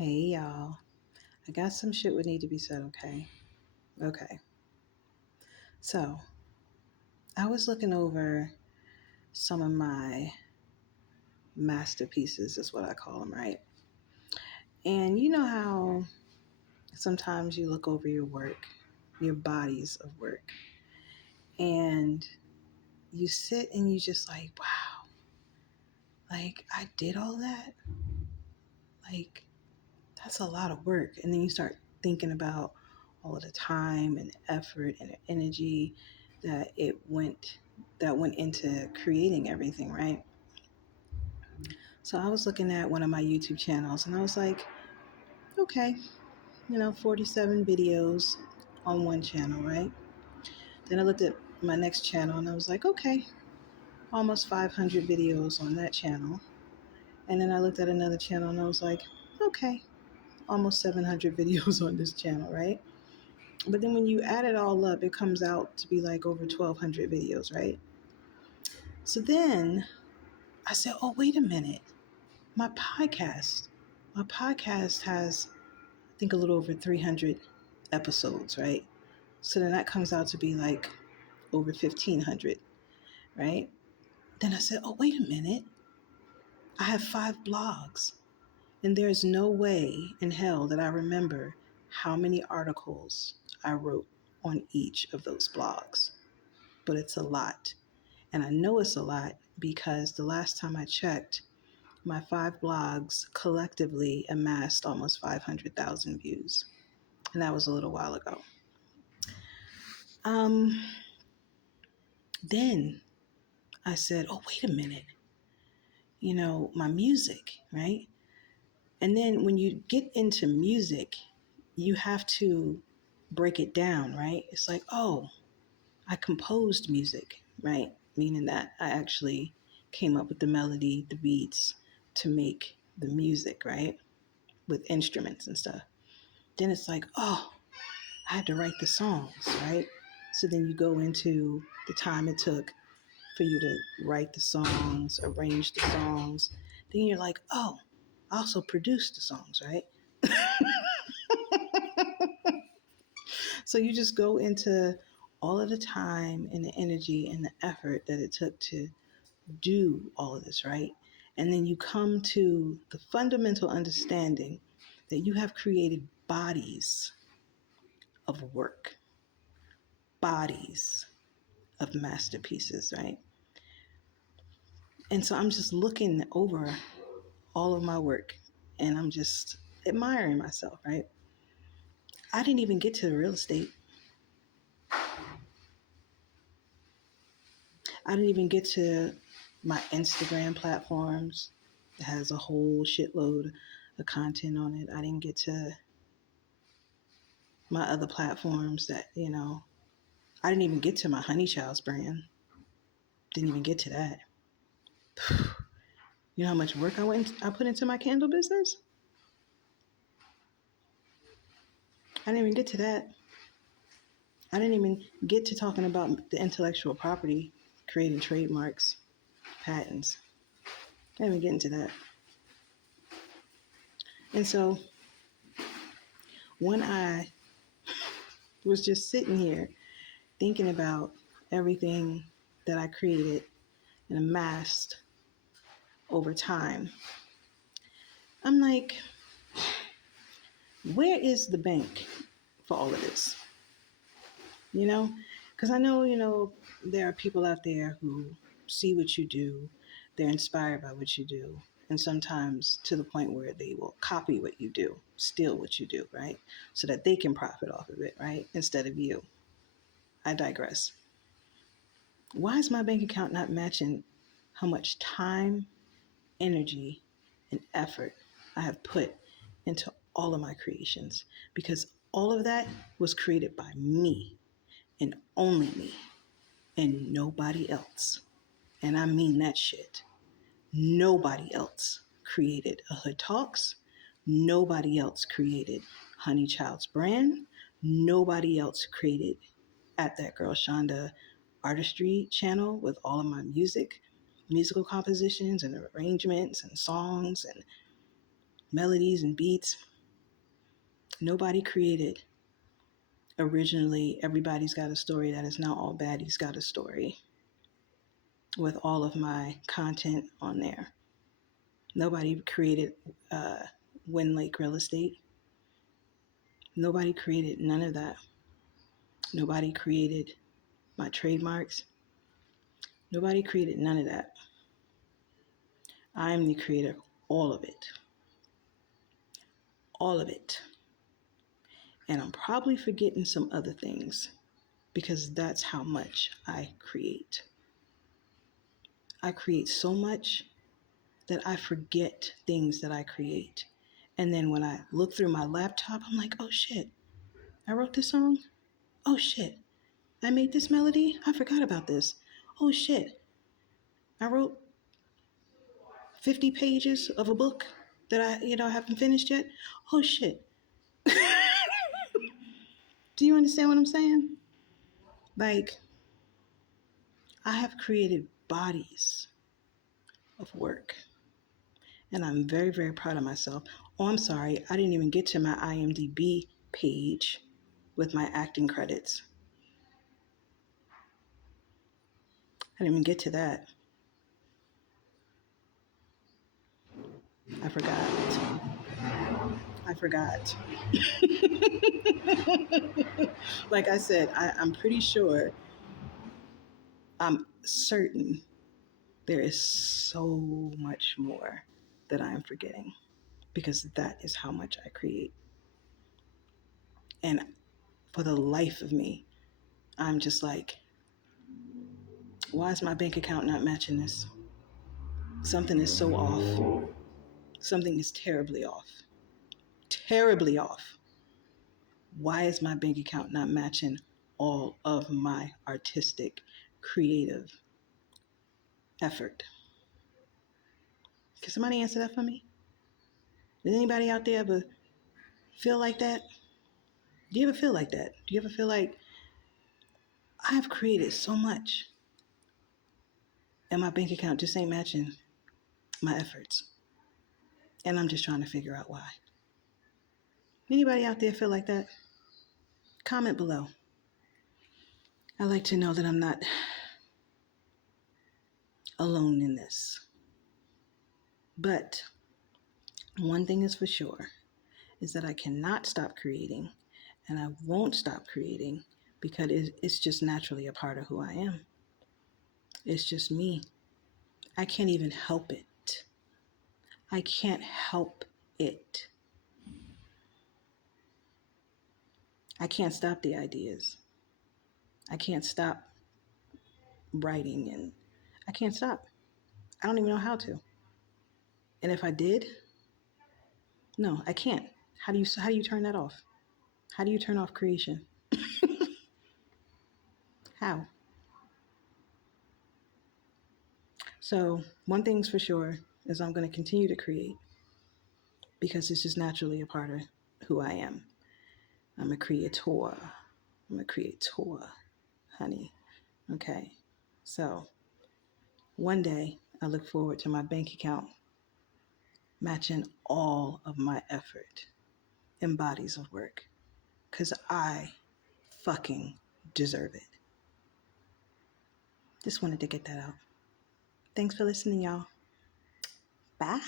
Hey y'all, I got some shit would need to be said, okay? Okay. So, I was looking over some of my masterpieces, is what I call them, right? And you know how sometimes you look over your work, your bodies of work, and you sit and you just like, wow, like I did all that? Like, that's a lot of work. And then you start thinking about all of the time and effort and energy that went into creating everything, right? So I was looking at one of my YouTube channels and I was like, okay, 47 videos on one channel, right? Then I looked at my next channel and I was like, okay, almost 500 videos on that channel. And then I looked at another channel and I was like, okay, almost 700 videos on this channel, right? But then when you add it all up, it comes out to be like over 1,200 videos, right? So then I said, oh, wait a minute. My podcast has, I think, a little over 300 episodes, right? So then that comes out to be like over 1,500, right? Then I said, oh, wait a minute. I have 5 blogs. And there's no way in hell that I remember how many articles I wrote on each of those blogs. But it's a lot. And I know it's a lot because the last time I checked, my 5 blogs collectively amassed almost 500,000 views. And that was a little while ago. Then I said, oh, wait a minute. My music, right? And then when you get into music, you have to break it down, right? It's like, oh, I composed music, right? Meaning that I actually came up with the melody, the beats to make the music, right? With instruments and stuff. Then it's like, oh, I had to write the songs, right? So then you go into the time it took for you to write the songs, arrange the songs. Then you're like, oh, I also produced the songs, right? So you just go into all of the time and the energy and the effort that it took to do all of this, right? And then you come to the fundamental understanding that you have created bodies of work, bodies of masterpieces, right? And so I'm just looking over all of my work and I'm just admiring myself, right? I didn't even get to the real estate. I didn't even get to my Instagram platforms that has a whole shitload of content on it. I didn't get to my other platforms that, I didn't even get to my Honey Child's brand. Didn't even get to that. You know how much work I put into my candle business? I didn't even get to that. I didn't even get to talking about the intellectual property, creating trademarks, patents. I didn't even get into that. And so when I was just sitting here thinking about everything that I created and amassed over time, I'm like, where is the bank for all of this? Because I know, there are people out there who see what you do, they're inspired by what you do, and sometimes to the point where they will copy what you do, steal what you do, right? So that they can profit off of it, right? Instead of you. I digress. Why is my bank account not matching how much time, energy, and effort I have put into all of my creations? Because all of that was created by me and only me and nobody else. And I mean that shit. Nobody else created A Hood Talks. Nobody else created Honey Child's brand. Nobody else created At That Girl Shanda artistry channel with all of my musical compositions and arrangements and songs and melodies and beats. Nobody created originally Everybody's Got a Story that is now All Baddies Got a Story with all of my content on there. Nobody created Wind Lake Real Estate. Nobody created none of that. Nobody created my trademarks. Nobody created none of that. I am the creator of all of it. All of it. And I'm probably forgetting some other things because that's how much I create. I create so much that I forget things that I create. And then when I look through my laptop, I'm like, oh shit, I wrote this song? Oh shit, I made this melody? I forgot about this. Oh shit, I wrote 50 pages of a book that I haven't finished yet. Oh shit. Do you understand what I'm saying? Like, I have created bodies of work, and I'm very, very proud of myself. Oh, I'm sorry, I didn't even get to my IMDB page with my acting credits. I didn't even get to that. I forgot. Like I said, I'm pretty sure, I'm certain there is so much more that I am forgetting because that is how much I create. And for the life of me, I'm just like, why is my bank account not matching this? Something is so off. Something is terribly off. Terribly off. Why is my bank account not matching all of my artistic, creative effort? Can somebody answer that for me? Does anybody out there ever feel like that? Do you ever feel like that? Do you ever feel like I have created so much and my bank account just ain't matching my efforts? And I'm just trying to figure out why. Anybody out there feel like that? Comment below. I like to know that I'm not alone in this. But one thing is for sure is that I cannot stop creating, and I won't stop creating because it's just naturally a part of who I am. It's just me. I can't even help it. I can't help it. I can't stop the ideas. I can't stop writing, and I can't stop. I don't even know how to. And if I did, no, I can't. How do you turn that off? How do you turn off creation? How? So one thing's for sure is I'm going to continue to create because it's just naturally a part of who I am. I'm a creator. I'm a creator, honey. Okay. So one day I look forward to my bank account matching all of my effort in bodies of work because I fucking deserve it. Just wanted to get that out. Thanks for listening, y'all. Bye.